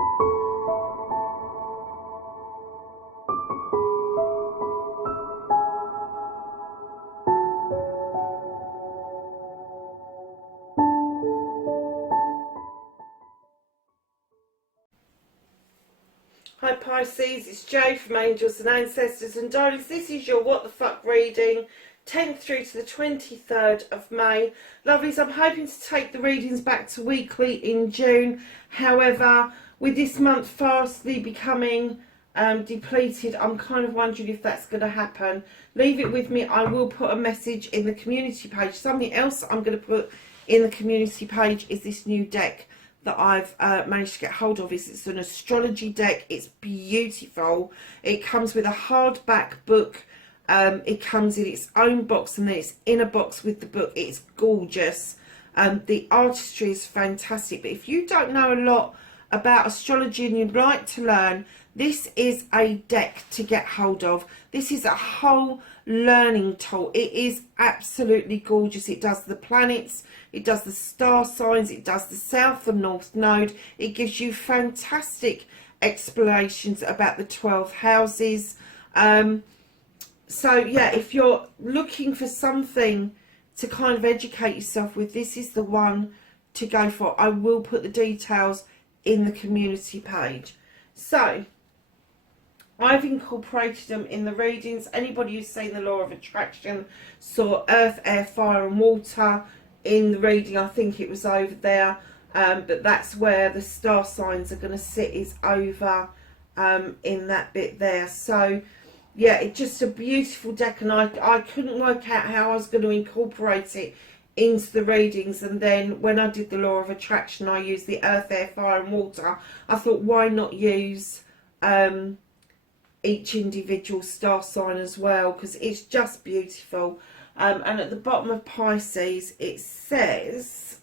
Hi Pisces, it's Jo from Angels and Ancestors, and darlings, this is your What the Fuck reading, 10th through to the 23rd of May. Lovelies, I'm hoping to take the readings back to weekly in June. However, with this month fastly becoming depleted, I'm kind of wondering if that's going to happen. Leave it with me. I will put a message in the community page. Something else I'm going to put in the community page is this new deck that I've managed to get hold of. It's an astrology deck. It's beautiful. It comes with a hardback book. It comes in its own box, and then it's in a box with the book. It's gorgeous. The artistry is fantastic. But if you don't know a lot about astrology and you'd like to learn, this is a deck to get hold of. This is a whole learning tool. It is absolutely gorgeous. It does the planets, it does the star signs, it does the south and north node. It gives you fantastic explanations about the 12 houses. So yeah, if you're looking for something to kind of educate yourself with, this is the one to go for. I will put the details in the community page. So I've incorporated them in the readings. Anybody who's seen the law of attraction saw earth, air, fire and water in the reading. I think it was over there, but that's where the star signs are going to sit, is over in that bit there. So yeah, it's just a beautiful deck, and I couldn't work out how I was going to incorporate it into the readings. And then when I did the law of attraction, I used the earth, air, fire and water. I thought, why not use each individual star sign as well, because it's just beautiful. And at the bottom of Pisces it says,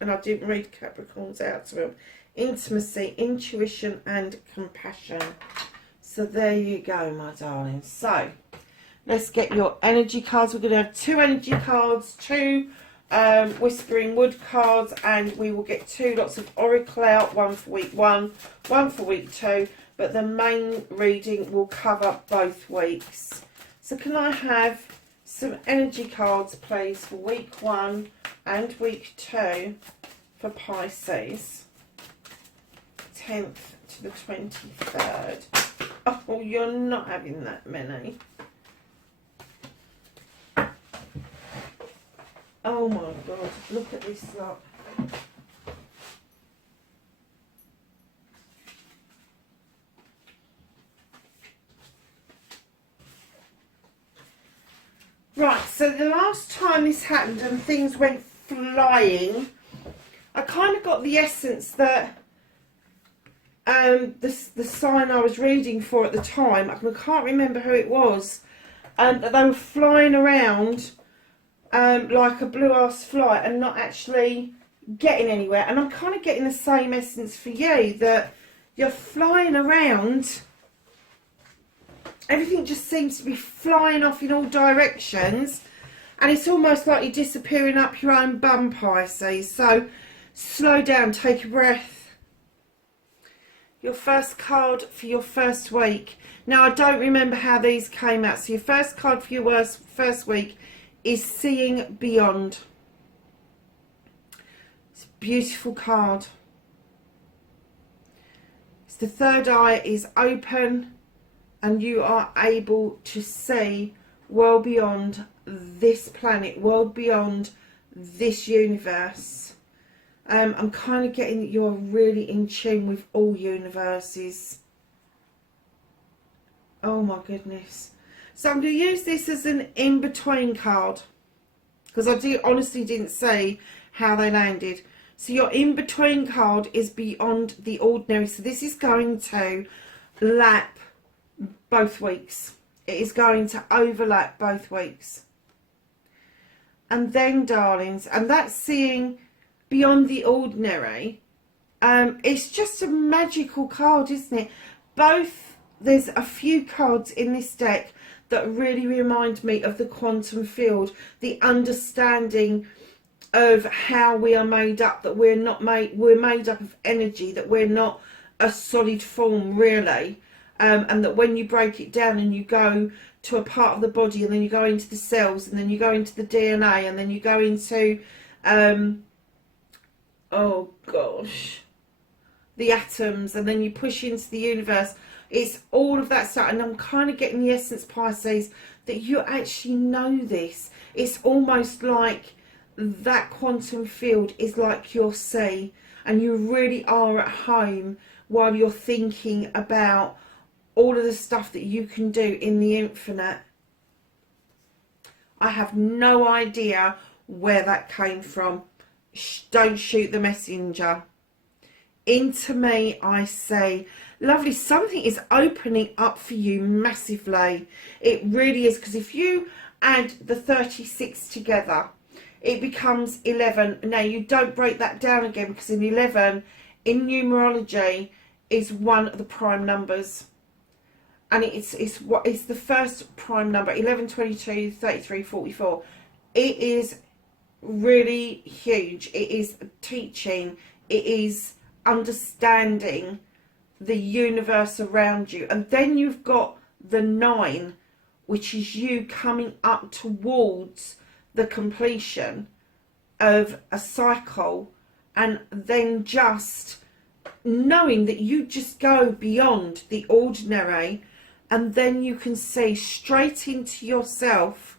and I didn't read Capricorns out to them, intimacy, intuition and compassion. So there you go, my darling. So let's get your energy cards. We're going to have 2 energy cards, 2 Whispering Wood cards, and we will get 2 lots of oracle out, 1 for week 1, 1 for week 2, but the main reading will cover both weeks. So can I have some energy cards please for week 1 and week 2 for Pisces, 10th to the 23rd. Oh, you're not having that many. Oh my God, look at this lot. Right, so the last time this happened and things went flying, I kind of got the essence that the sign I was reading for at the time, I can't remember who it was, that they were flying around like a blue-ass fly and not actually getting anywhere. And I'm kind of getting the same essence for you, that you're flying around. Everything just seems to be flying off in all directions, and it's almost like you're disappearing up your own bum, Pisces. So slow down, take a breath. Your first card for your first week. Now, I don't remember how these came out. So your first card for your first week is Seeing Beyond. It's a beautiful card. It's the third eye is open, and you are able to see well beyond this planet, well beyond this universe. I'm kind of getting that you're really in tune with all universes. Oh my goodness. So I'm going to use this as an in-between card, because I honestly didn't see how they landed. So your in-between card is Beyond the Ordinary. So this is going to lap both weeks. It is going to overlap both weeks. And then, darlings, and that's Seeing Beyond the Ordinary. It's just a magical card, isn't it? There's a few cards in this deck that really remind me of the quantum field, the understanding of how we are made up, that we're made up of energy, that we're not a solid form really, and that when you break it down and you go to a part of the body, and then you go into the cells, and then you go into the DNA, and then you go into oh gosh, the atoms, and then you push into the universe. It's all of that stuff, and I'm kind of getting the essence, Pisces, that you actually know this. It's almost like that quantum field is like your sea, and you really are at home while you're thinking about all of the stuff that you can do in the infinite. I have no idea where that came from. Don't shoot the messenger. Into me, I say, lovely, something is opening up for you massively. It really is, because if you add the 36 together, it becomes 11. Now, you don't break that down again, because in 11, in numerology, is one of the prime numbers. And it's the first prime number, 11, 22, 33, 44. It is really huge. It is teaching. It is understanding the universe around you. And then you've got the 9, which is you coming up towards the completion of a cycle, and then just knowing that you just go beyond the ordinary, and then you can see straight into yourself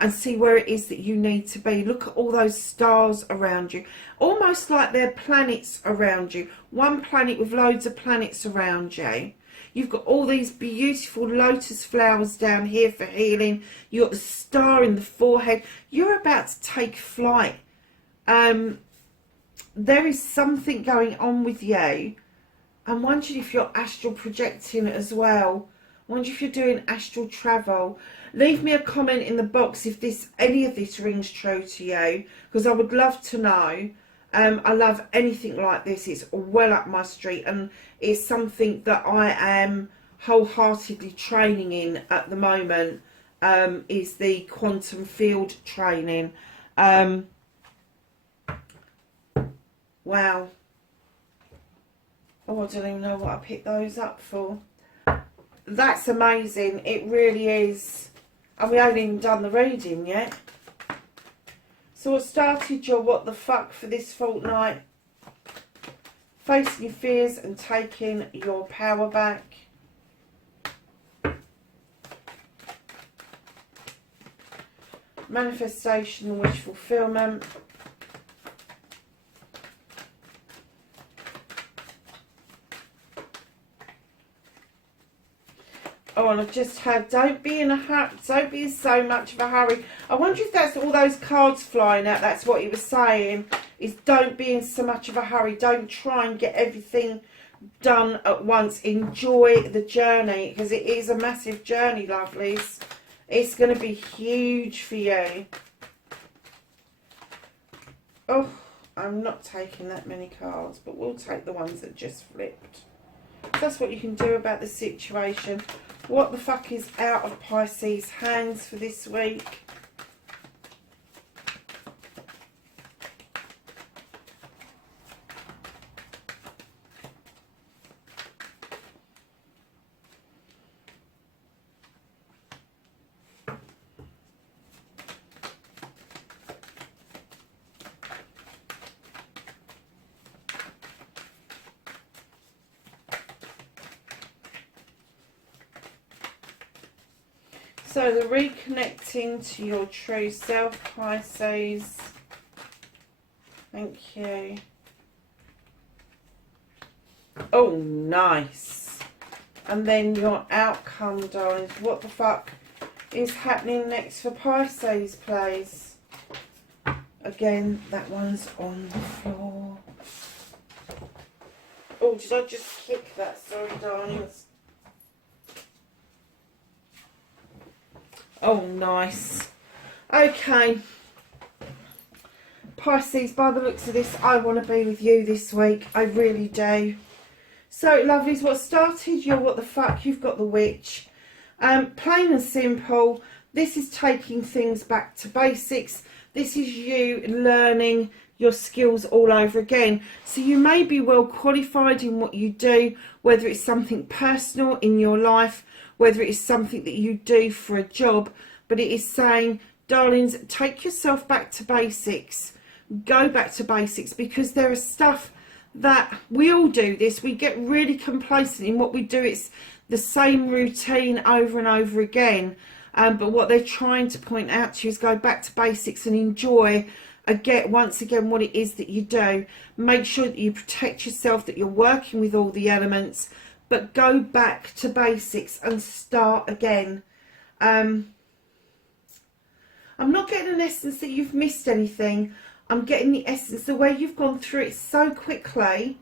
and see where it is that you need to be. Look at all those stars around you, almost like they're planets around you. One planet with loads of planets around you. You've got all these beautiful lotus flowers down here for healing. You've got the star in the forehead. You're about to take flight. There is something going on with you. I'm wondering if you're astral projecting as well. I wonder if you're doing astral travel. Leave me a comment in the box if any of this rings true to you, because I would love to know. I love anything like this. It's well up my street, and it's something that I am wholeheartedly training in at the moment, is the quantum field training. Wow. Oh, I don't even know what I picked those up for. That's amazing. It really is. And we haven't even done the reading yet. So I started your what the fuck for this fortnight. Facing your fears and taking your power back. Manifestation and wish fulfillment. Oh, and I've just had, don't be in a hurry, don't be in so much of a hurry. I wonder if that's all those cards flying out. That's what he was saying, is don't be in so much of a hurry. Don't try and get everything done at once. Enjoy the journey, because it is a massive journey, lovelies. It's going to be huge for you. Oh, I'm not taking that many cards, but we'll take the ones that just flipped. That's what you can do about the situation. What the fuck is out of Pisces' hands for this week? So the reconnecting to your true self, Pisces. Thank you. Oh, nice. And then your outcome, darlings. What the fuck is happening next for Pisces, please? Again, that one's on the floor. Oh, did I just kick that? Sorry, darlings. Oh, nice. Okay. Pisces, by the looks of this, I want to be with you this week. I really do. So, lovelies, what started your what the fuck? You've got the witch. Plain and simple. This is taking things back to basics. This is you learning your skills all over again. So you may be well qualified in what you do, whether it's something personal in your life, whether it's something that you do for a job, but it is saying, darlings, take yourself back to basics. Go back to basics, because there is stuff that we all do this. We get really complacent in what we do. It's the same routine over and over again. But what they're trying to point out to you is go back to basics and enjoy once again what it is that you do. Make sure that you protect yourself, that you're working with all the elements, but go back to basics and start again. I'm not getting an essence that you've missed anything. I'm getting the essence, the way you've gone through it so quickly,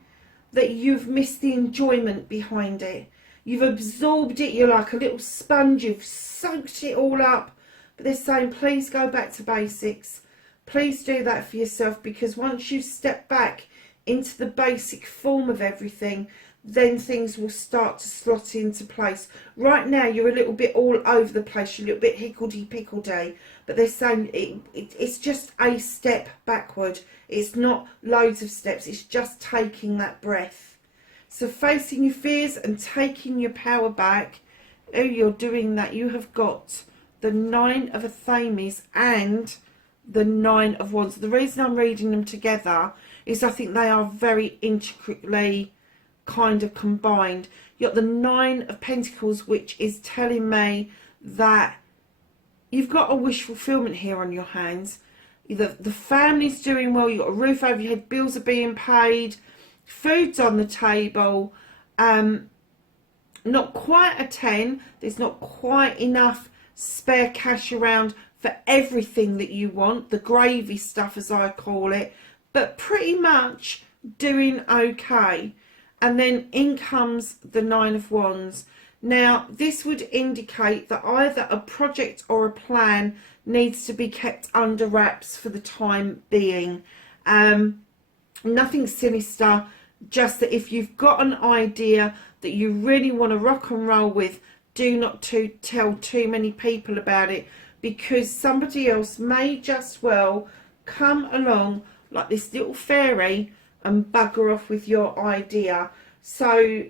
that you've missed the enjoyment behind it. You've absorbed it. You're like a little sponge. You've soaked it all up. But they're saying, please go back to basics. Please do that for yourself, because once you step back into the basic form of everything, then things will start to slot into place. Right now, you're a little bit all over the place. You're a little bit higgledy-pickledy. But they're saying it's just a step backward. It's not loads of steps. It's just taking that breath. So facing your fears and taking your power back. Oh, you're doing that. You have got the 9 of Athames and the 9 of Wands. The reason I'm reading them together is I think they are very intricately kind of combined. You've got the 9 of Pentacles, which is telling me that you've got a wish fulfillment here on your hands. The family's doing well. You've got a roof over your head. Bills are being paid. Food's on the table. Not quite a 10. There's not quite enough spare cash around for everything that you want. The gravy stuff, as I call it. But pretty much doing okay. And then in comes the 9 of Wands. Now, this would indicate that either a project or a plan needs to be kept under wraps for the time being. Nothing sinister, just that if you've got an idea that you really want to rock and roll with, do not tell too many people about it, because somebody else may just well come along like this little fairy and bugger off with your idea. So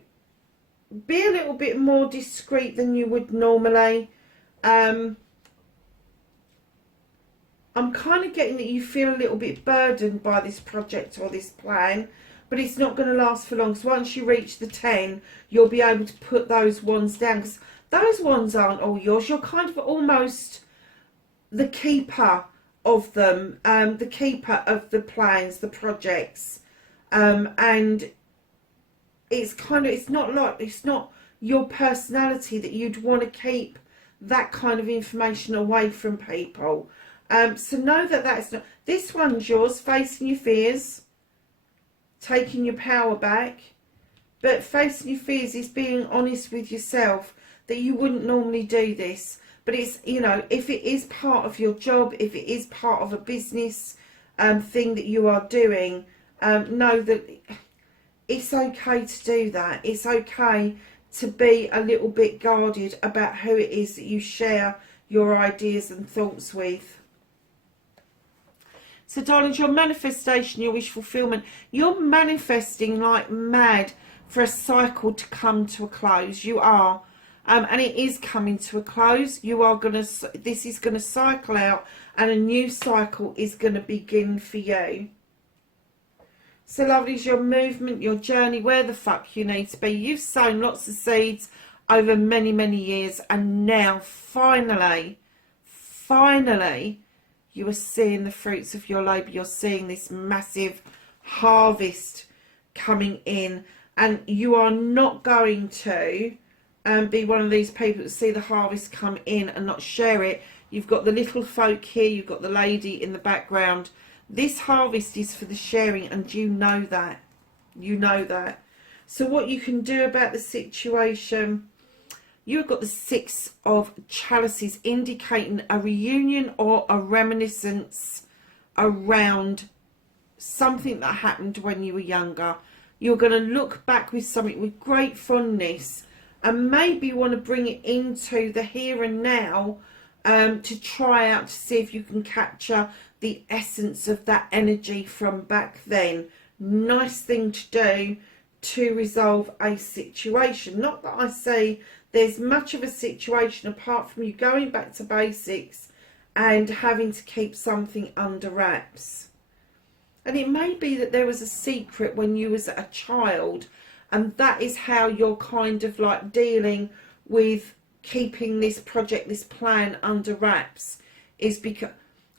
be a little bit more discreet than you would normally. I'm kind of getting that you feel a little bit burdened by this project or this plan, but it's not going to last for long. So once you reach the 10, you'll be able to put those wands down, because those wands aren't all yours. You're kind of almost the keeper of them, the keeper of the plans, the projects, and it's kind of, it's not your personality that you'd want to keep that kind of information away from people. So know that that's not, this one's yours, facing your fears, taking your power back. But facing your fears is being honest with yourself that you wouldn't normally do this. But it's, you know, if it is part of your job, if it is part of a business thing that you are doing, know that it's okay to do that. It's okay to be a little bit guarded about who it is that you share your ideas and thoughts with. So, darlings, your manifestation, your wish fulfillment, you're manifesting like mad for a cycle to come to a close. You are. And it is coming to a close. You are going to, this is going to cycle out, and a new cycle is going to begin for you. So, lovelies, your movement, your journey, where the fuck you need to be. You've sown lots of seeds over many, many years, and now, finally, you are seeing the fruits of your labour. You're seeing this massive harvest coming in, and you are not going to be one of these people that see the harvest come in and not share it. You've got the little folk here, you've got the lady in the background. This harvest is for the sharing, and you know that. You know that. So what you can do about the situation, you've got the 6 of Chalices, indicating a reunion or a reminiscence around something that happened when you were younger. You're going to look back with something with great fondness, and maybe want to bring it into the here and now, to try out to see if you can capture the essence of that energy from back then. Nice thing to do to resolve a situation. Not that I say there's much of a situation apart from you going back to basics and having to keep something under wraps. And it may be that there was a secret when you was a child, and that is how you're kind of like dealing with keeping this project, this plan under wraps, is because,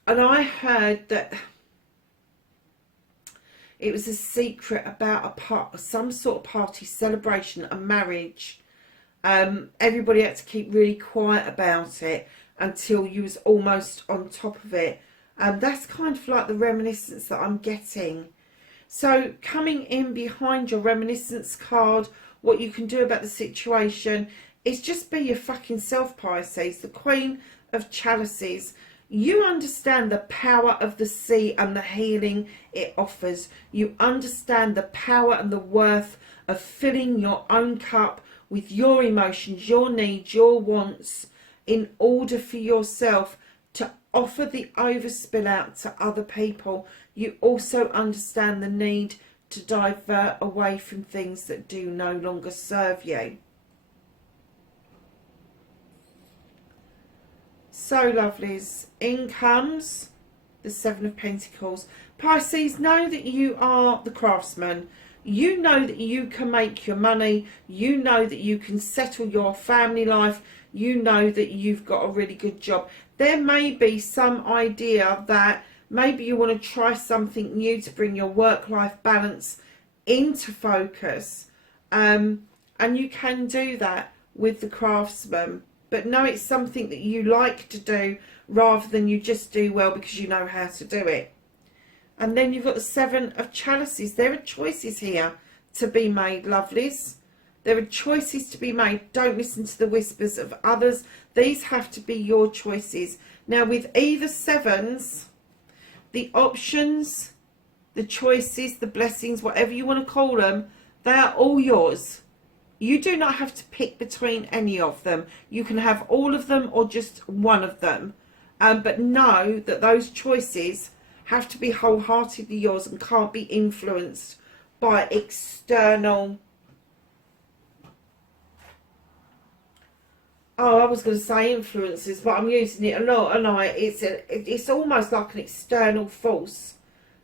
and I heard that it was a secret about some sort of party celebration, a marriage. Everybody had to keep really quiet about it until you was almost on top of it. That's kind of like the reminiscence that I'm getting. So coming in behind your reminiscence card, what you can do about the situation is just be your fucking self, Pisces. The Queen of Chalices. You understand the power of the sea and the healing it offers. You understand the power and the worth of filling your own cup with your emotions, your needs, your wants, in order for yourself to offer the overspill out to other people. You also understand the need to divert away from things that do no longer serve you. So lovelies, in comes the Seven of Pentacles. Pisces, know that you are the craftsman. You know that you can make your money. You know that you can settle your family life. You know that you've got a really good job. There may be some idea that maybe you want to try something new to bring your work-life balance into focus. And you can do that with the craftsman. But know it's something that you like to do rather than you just do well because you know how to do it. And then you've got the Seven of Chalices. There are choices here to be made, lovelies. There are choices to be made. Don't listen to the whispers of others. These have to be your choices. Now with either sevens, the options, the choices, the blessings, whatever you want to call them, they are all yours. You do not have to pick between any of them. You can have all of them or just one of them. But know that those choices have to be wholeheartedly yours and can't be influenced by external... Oh, I was going to say influences, but I'm using it a lot, and it's almost like an external force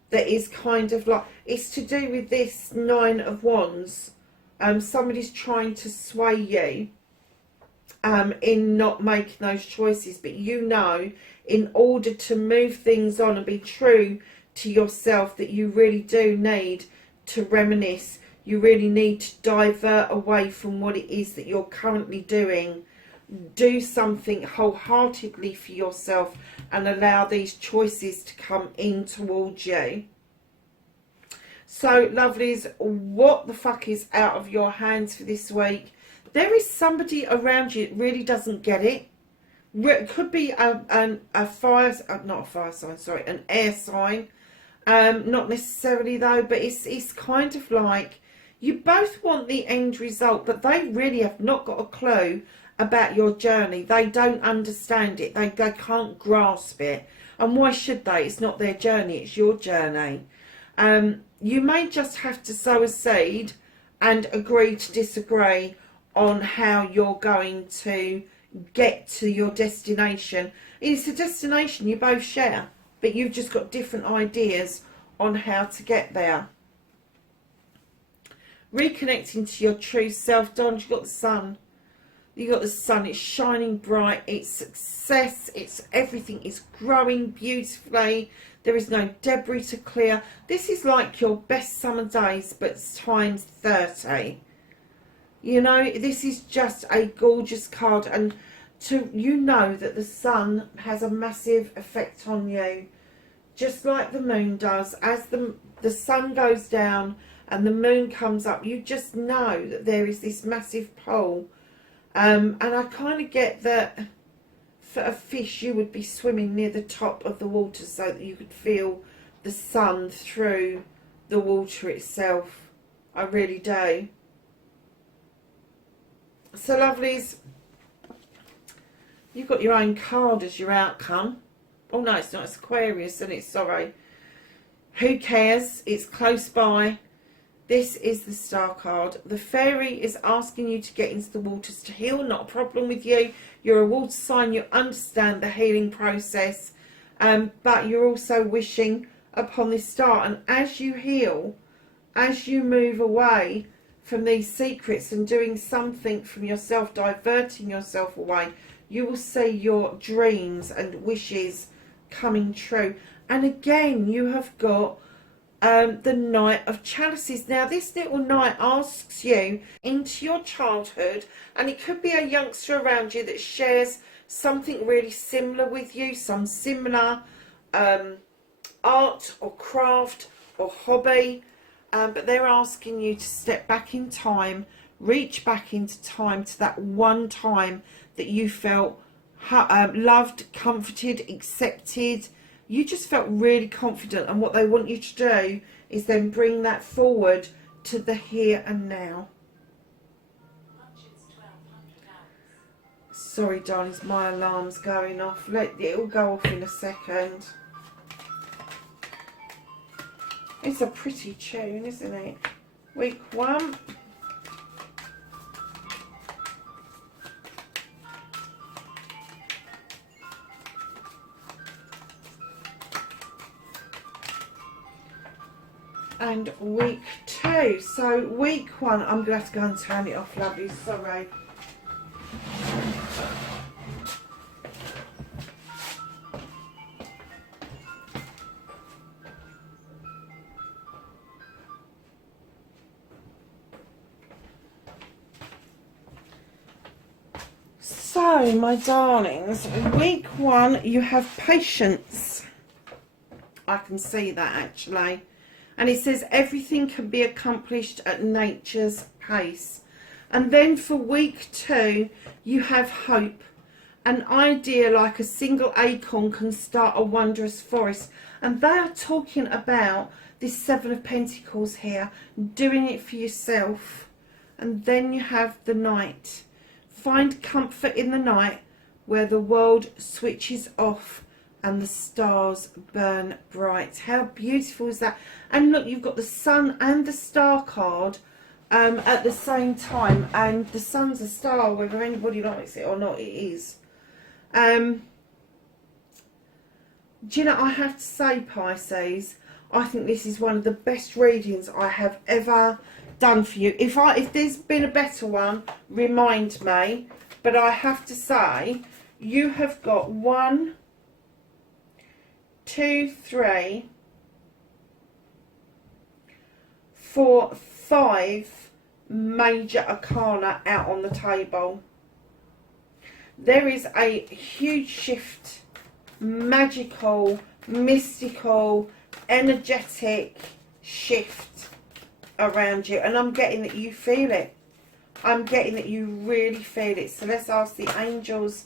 that is kind of like... It's to do with this Nine of Wands. Somebody's trying to sway you in not making those choices, but you know, in order to move things on and be true to yourself, that you really do need to reminisce. You really need to divert away from what it is that you're currently doing. Do something wholeheartedly for yourself and allow these choices to come in towards you. So, lovelies, what the fuck is out of your hands for this week? There is somebody around you that really doesn't get it. It could be a fire, not a fire sign, sorry, an air sign. Not necessarily though, but it's kind of like you both want the end result, but they really have not got a clue about your journey. They don't understand it. They can't grasp it. And why should they? It's not their journey, it's your journey. You may just have to sow a seed and agree to disagree on how you're going to get to your destination. It's a destination you both share, but you've just got different ideas on how to get there. Reconnecting to your true self. Don, you've got the sun. You've got the sun. It's shining bright. It's success. It's everything is growing beautifully. There is no debris to clear. This is like your best summer days, but times 30. You know, this is just a gorgeous card. And you know that the sun has a massive effect on you. Just like the moon does. As the sun goes down and the moon comes up, you just know that there is this massive pull. And I kind of get that for a fish you would be swimming near the top of the water so that you could feel the sun through the water itself. I really do. So lovelies, You've got your own card as your outcome. Oh no, it's not. It's Aquarius, and it's sorry. Who cares? It's close by. This is the Star card. The Fairy is asking you to get into the waters to heal. Not a problem with you. You're a water sign. You understand the healing process. But you're also wishing upon this star. And as you heal, as you move away from these secrets and doing something from yourself, diverting yourself away, you will see your dreams and wishes coming true. And again, you have got the Knight of Chalices. Now, this little knight asks you into your childhood, and it could be a youngster around you that shares something really similar with you, some similar art or craft or hobby, but they're asking you to step back in time, reach back into time to that one time that you felt loved, comforted, accepted. You just felt really confident, and what they want you to do is then bring that forward to the here and now. Sorry darlings, my alarm's going off. It'll go off in a second. It's a pretty tune, isn't it? Week 1. And week 2. So week 1, I'm going to have to go and turn it off, lovely, sorry. So, my darlings, week 1, you have patience. I can see that actually. And it says everything can be accomplished at nature's pace. And then for week 2, you have hope. An idea like a single acorn can start a wondrous forest. And they are talking about this 7 of Pentacles here, doing it for yourself. And then you have the Knight. Find comfort in the night where the world switches off and the stars burn bright. How beautiful is that? And look, you've got the Sun and the Star card at the same time, and the Sun's a star, whether anybody likes it or not, it is. Do you know, I have to say, Pisces, I think this is one of the best readings I have ever done for you. If there's been a better one, remind me. But I have to say, you have got 1, 2, 3, 4, 5 major arcana out on the table. There is a huge shift, magical, mystical, energetic shift around you, and I'm getting that you feel it. I'm getting that you really feel it. So let's ask the angels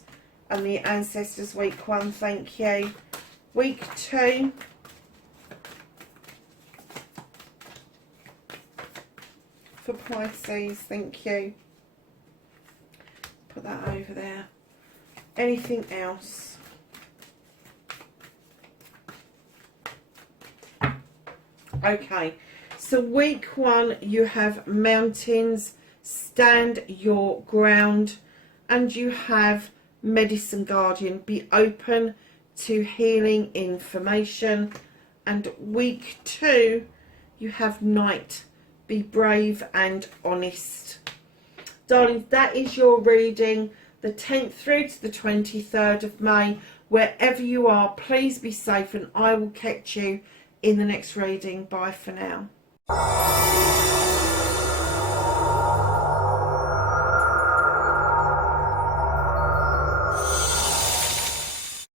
and the ancestors. Week 1, thank you. Week 2, for Pisces, thank you. Put that over there. Anything else? Okay, so week 1, you have mountains, stand your ground, and you have medicine guardian, be open to healing information. And week 2, you have Knight, be brave and honest. Darling, that is your reading, the 10th through to the 23rd of May. Wherever you are, please be safe, and I will catch you in the next reading. Bye for now.